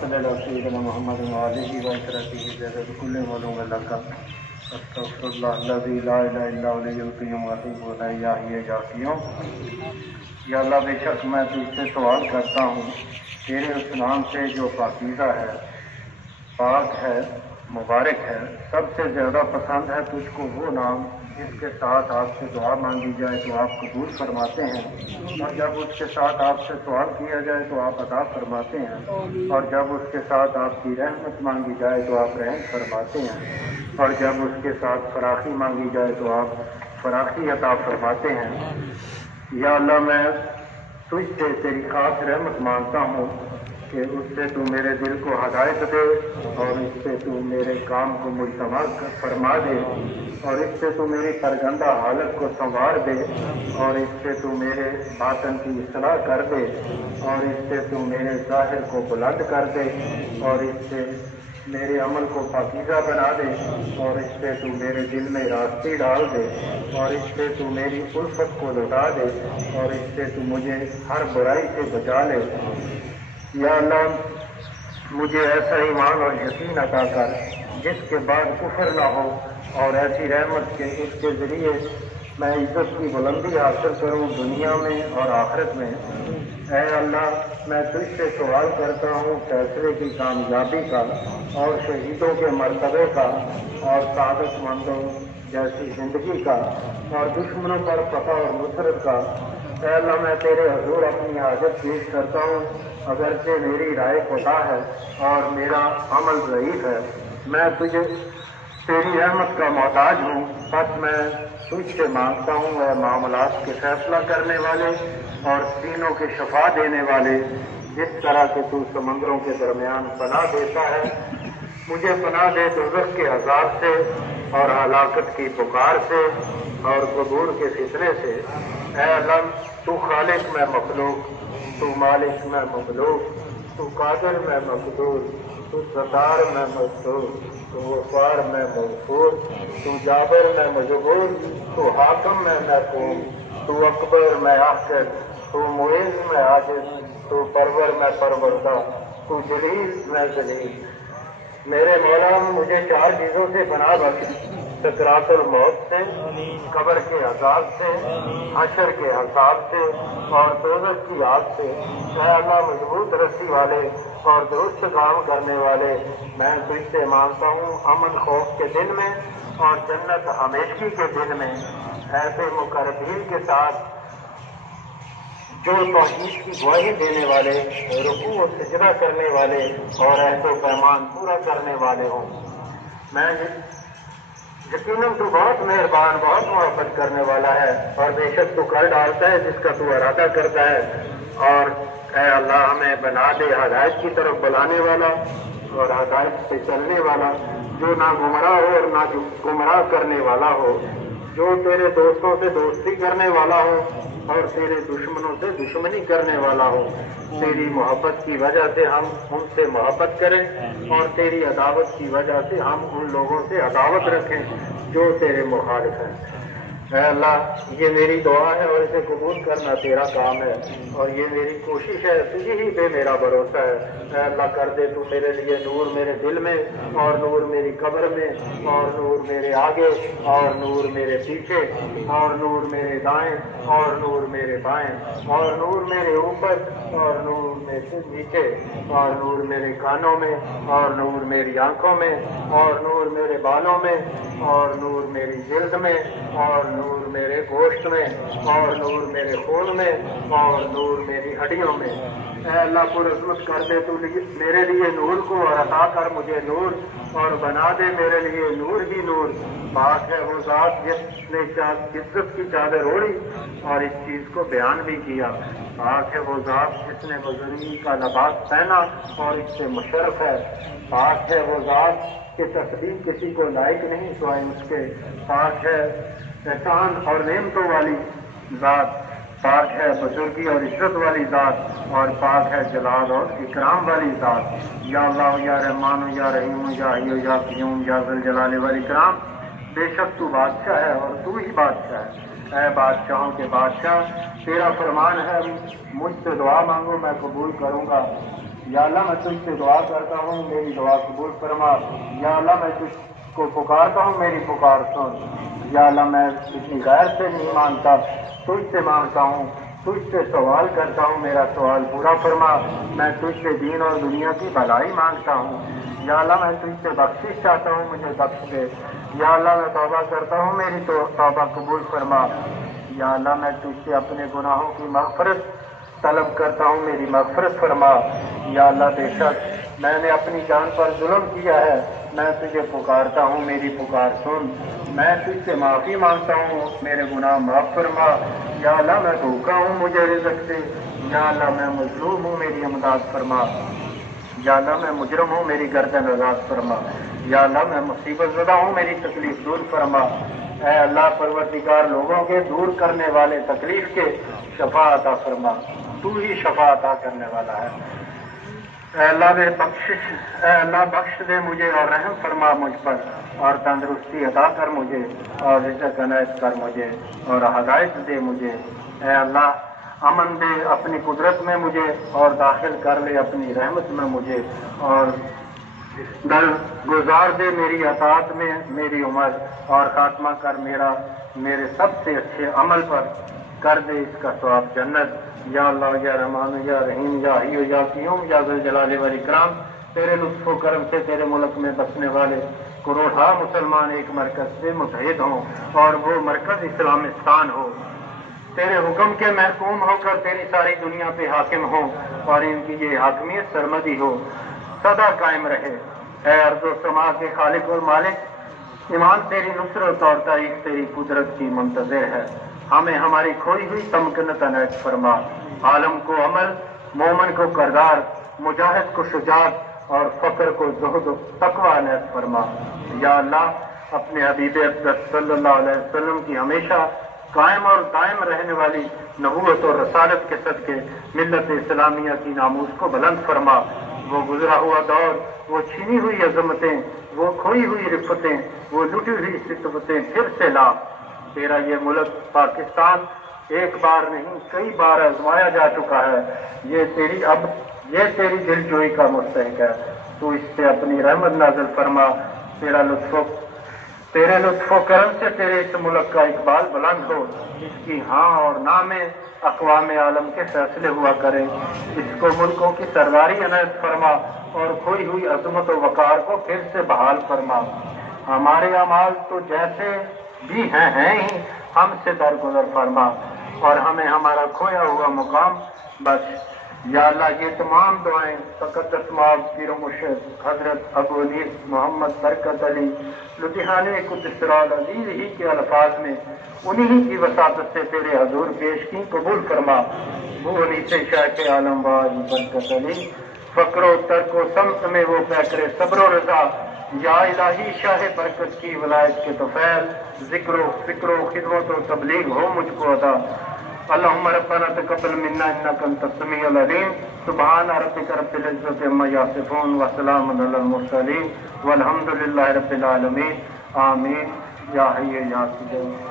صلی اللہ سیدنا محمد وعلیہ وسلم جیسے کل مولوں میں لگا استغفر اللہ الذی لا الہ الا هو الحی القیوم واتوب الیہ یا حی یا قیوم۔ یا اللہ بے شک میں تجھ سے سوال کرتا ہوں تیرے اس نام سے جو پاکیزہ ہے، پاک ہے، مبارک ہے، سب سے زیادہ پسند ہے تجھ کو وہ نام جس کے ساتھ آپ سے دعا مانگی جائے تو آپ قبول فرماتے ہیں، اور جب اس کے ساتھ آپ سے سوال کیا جائے تو آپ عطا فرماتے ہیں، اور جب اس کے ساتھ آپ کی رحمت مانگی جائے تو آپ رحم فرماتے ہیں، اور جب اس کے ساتھ فراخی مانگی جائے تو آپ فراخی عطا فرماتے ہیں۔ یا اللہ میں تجھ سے تیری خاص رحمت مانگتا ہوں کہ اس سے تو میرے دل کو ہدایت دے، اور اس سے تو میرے کام کو مجتمع فرما دے، اور اس سے تو میری سرگندہ حالت کو سنوار دے، اور اس سے تو میرے باطن کی اصلاح کر دے، اور اس سے تو میرے ظاہر کو بلند کر دے، اور اس سے میرے عمل کو پاکیزہ بنا دے، اور اس سے تو میرے دل میں راستے ڈال دے، اور اس سے تو میری الفت کو لٹا دے، اور اس سے تو مجھے ہر برائی سے بچا لے۔ یا اللہ مجھے ایسا ایمان اور یقین عطا کر جس کے بعد کفر نہ ہو، اور ایسی رحمت کہ اس کے ذریعے میں عزت کی بلندی حاصل کروں دنیا میں اور آخرت میں۔ اے اللہ میں تجھ سے سوال کرتا ہوں فیصلے کی کامیابی کا، اور شہیدوں کے مرتبے کا، اور سعادت مندوں جیسی زندگی کا، اور دشمنوں پر فتح اور نصرت کا۔ اے اللہ میں تیرے حضور اپنی حاجت پیش کرتا ہوں، اگرچہ میری رائے خطا ہے اور میرا عمل ضعیف ہے، میں تجھے تیری رحمت کا محتاج ہوں، بس میں تجھ سے مانگتا ہوں اے معاملات کے فیصلہ کرنے والے اور سینوں کے شفا دینے والے، جس طرح کہ تو سمندروں کے درمیان پناہ دیتا ہے، مجھے پناہ دے دوزخ کے عذاب سے، اور ہلاکت کی پکار سے، اور قبور کے فتنے سے۔ اے اللہ تو خالق میں مخلوق، تو مالک میں مملوک، تو قادر میں مقدور، تو ستار میں مستور، تو غفار میں مغفور، تو جابر میں مجبور، تو حاکم میں محکوم، تو اکبر میں آخر، تو معز میں عاجز، تو پرور میں پروردہ، تو جلیل میں ذلیل۔ میرے مولا مجھے چار چیزوں سے پناہ بخش، سکرات الموت سے، قبر کے عذاب سے، حشر کے حساب سے، اور دوزخ کی آگ سے۔ اے اللہ مضبوط رسی والے اور درست کام کرنے والے، میں تجھ سے مانگتا ہوں امن خوف کے دن میں اور جنت ہمیشگی کے دن میں، ایسے مقربین کے ساتھ جو توحید کی گواہی دینے والے، رکوع و سجدہ کرنے والے اور عہد و پیمان پورا کرنے والے ہوں۔ میں یقیناً تو بہت مہربان، بہت محبت کرنے والا ہے، اور بے شک تو کر ڈالتا ہے جس کا تو ارادہ کرتا ہے۔ اور اے اللہ ہمیں بنا دے ہدایت کی طرف بلانے والا اور ہدایت پہ چلنے والا، جو نہ گمراہ ہو اور نہ گمراہ کرنے والا ہو، جو تیرے دوستوں سے دوستی کرنے والا ہو اور تیرے دشمنوں سے دشمنی کرنے والا ہو۔ تیری محبت کی وجہ سے ہم ان سے محبت کریں، اور تیری عداوت کی وجہ سے ہم ان لوگوں سے عداوت رکھیں جو تیرے مخالف ہیں۔ اے اللہ یہ میری دعا ہے اور اسے قبول کرنا تیرا کام ہے، اور یہ میری کوشش ہے، تجھے ہی پہ میرا بھروسہ ہے۔ اے اللہ کر دے تو میرے لیے نور میرے دل میں، اور نور میری قبر میں، اور نور میرے آگے، اور نور میرے پیچھے، اور نور میرے دائیں، اور نور میرے بائیں، اور نور میرے اوپر، اور نور میرے نیچے، اور نور میرے کانوں میں، اور نور میری آنکھوں میں، اور نور میرے بالوں میں، اور نور میری جلد میں، اور نور میرے گوشت میں، اور نور میرے خون میں، اور نور میری ہڈیوں میں۔ اے اللہ پر عظمت کر دے تو میرے لیے نور کو، اور عطا کر مجھے نور، اور بنا دے میرے لیے نور ہی نور۔ پاک ہے وہ ذات جس نے عزت کی چادر اوڑھی اور اس چیز کو بیان بھی کیا۔ پاک ہے وہ ذات جس نے بزرگی کا لباس پہنا اور اس سے مشرف ہے۔ پاک ہے وہ ذات کہ تسبیح کسی کو لائق نہیں سوائے اس کے۔ پاک ہے احسان اور نعمتوں والی ذات، پاک ہے بزرگی اور عزت والی ذات، اور پاک ہے جلال اور اکرام والی ذات۔ یا اللہ یا رحمان یا رحیم یا حی یا قیوم یا ذی الجلال والاکرام، بے شک تو بادشاہ ہے اور تو ہی بادشاہ ہے۔ اے بادشاہوں کے بادشاہ، تیرا فرمان ہے مجھ سے دعا مانگو میں قبول کروں گا۔ یا اللہ میں تجھ سے دعا کرتا ہوں، میری دعا قبول فرما۔ یا اللہ میں تجھ کو پکارتا ہوں، میری پکار سن۔ یا اللہ میں کسی غیر سے نہیں مانگتا، تجھ سے مانگتا ہوں، تجھ سے سوال کرتا ہوں، میرا سوال پورا فرما۔ میں تجھ سے دین اور دنیا کی بھلائی مانگتا ہوں۔ یا اللہ میں تجھ سے بخشش چاہتا ہوں، مجھے بخش دے۔ یا اللہ میں توبہ کرتا ہوں، میری توبہ قبول فرما۔ یا اللہ میں تجھ سے اپنے گناہوں کی مغفرت طلب کرتا ہوں، میری مغفرت فرما۔ یا اللہ بے شک میں نے اپنی جان پر ظلم کیا ہے، میں تجھے پکارتا ہوں، میری پکار سن۔ میں تجھ سے معافی مانگتا ہوں، میرے گناہ معاف فرما۔ یا اللہ میں بھوکا ہوں، مجھے رزق دے۔ یا اللہ میں مظلوم ہوں، میری امداد فرما۔ یا اللہ میں مجرم ہوں، میری گردن آزاد فرما۔ یا اللہ میں مصیبت زدہ ہوں، میری تکلیف دور فرما۔ اے اللہ پروردگار لوگوں کے دور کرنے والے تکلیف کے شفا عطا فرما، تو ہی شفا عطا کرنے والا ہے۔ اے اللہ اے اللہ بخش دے مجھے اور رحم فرما مجھ پر، اور تندرستی عطا کر مجھے، اور رزق عنایت کر مجھے، اور ہدایت دے مجھے۔ اے اللہ امن دے اپنی قدرت میں مجھے، اور داخل کر لے اپنی رحمت میں مجھے، اور در گزار دے میری اطاعت میں میری عمر، اور خاتمہ کر میرے سب سے اچھے عمل پر، کر دے اس کا ثواب جنت۔ یا اللہ یا رحمان یا رحیم یا حی یا قیوم یا ذو الجلال والاکرام، تیرے لطف و کرم سے تیرے ملک میں بسنے والے کروڑا مسلمان ایک مرکز سے متحد ہوں، اور وہ مرکز اسلامستان ہو، تیرے حکم کے محکوم ہو کر تیری ساری دنیا پہ حاکم ہو، اور ان کی یہ حاکمیت سرمدی ہو، سدا قائم رہے۔ اے ارض و سما کے خالق اور مالک، ایمان تیری نصرت اور تاریخ تیری قدرت کی منتظر ہے، ہمیں ہماری کھوئی ہوئی تمکنت عنایت فرما۔ عالم کو عمل، مومن کو کردار، مجاہد کو شجاعت، اور فقر کو زہد و تقوی عنایت فرما۔ یا اللہ اپنے حبیب اقدس صلی اللہ علیہ وسلم کی ہمیشہ قائم اور دائم رہنے والی نبوت اور رسالت کے صدقے ملت اسلامیہ کی ناموس کو بلند فرما۔ وہ گزرا ہوا دور، وہ چھینی ہوئی عظمتیں، وہ کھوئی ہوئی رفتیں، وہ لٹی ہوئی ستوتیں پھر سے لا۔ تیرا یہ ملک پاکستان ایک بار نہیں کئی بار آزمایا جا چکا ہے، یہ تیری دل جوئی کا مستحق ہے، تو اس سے اپنی رحمت نازل فرما۔ تیرے لطف و کرم سے تیرے اس ملک کا اقبال بلند ہو، اس کی ہاں اور نہ میں اقوام عالم کے فیصلے ہوا کریں، اس کو ملکوں کی سرداری عنایت فرما، اور کھوئی ہوئی عظمت و وقار کو پھر سے بحال فرما۔ ہمارے اعمال تو جیسے بھی ہیں ہی، ہم سے درگزر فرما، اور ہمیں ہمارا کھویا ہوا مقام بخش۔ یا اللہ یہ تمام دعائیں تقدس مآب پیر و مرشد حضرت ابو انیس محمد برکت علی لدھیانوی قدس العزیز ہی کے الفاظ میں انہی کی وساطت سے تیرے حضور پیش کی قبول فرما۔ وہ انیس شیخ عالم باز برکت علی، فقر و ترک و سمت میں وہ پیکر صبر و رضا، یا الہی شاہ برکت کی ولایت کے طفیل، ذکر و فکر و خدمت و تبلیغ ہو مجھ کو عطا۔ اللہم ربنا تقبل منا انک انت السمیع العلیم، سبحان ربک رب العزۃ عما یصفون وسلام علی المرسلین والحمد للہ رب العالمین، آمین یا حی یا قیوم۔